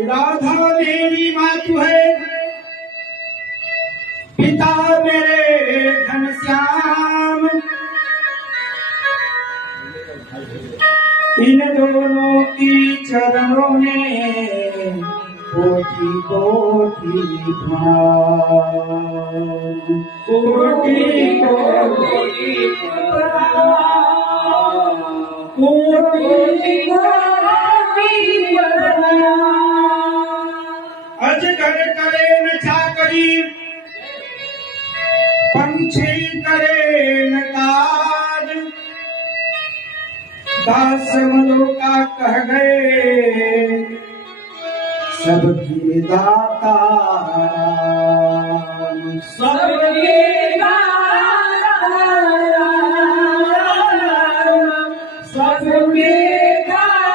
राधा मेरी मातु है, पिता मेरे घनश्याम। इन दोनों की चरणों में कोटि कोटि प्रणाम, कोटि कोटि प्रणाम, कोटि कोटि प्रणाम। अजगर करे न चाकरी, पंछी करे न काज, दास मलोका कह गए सबके दाता राम। सब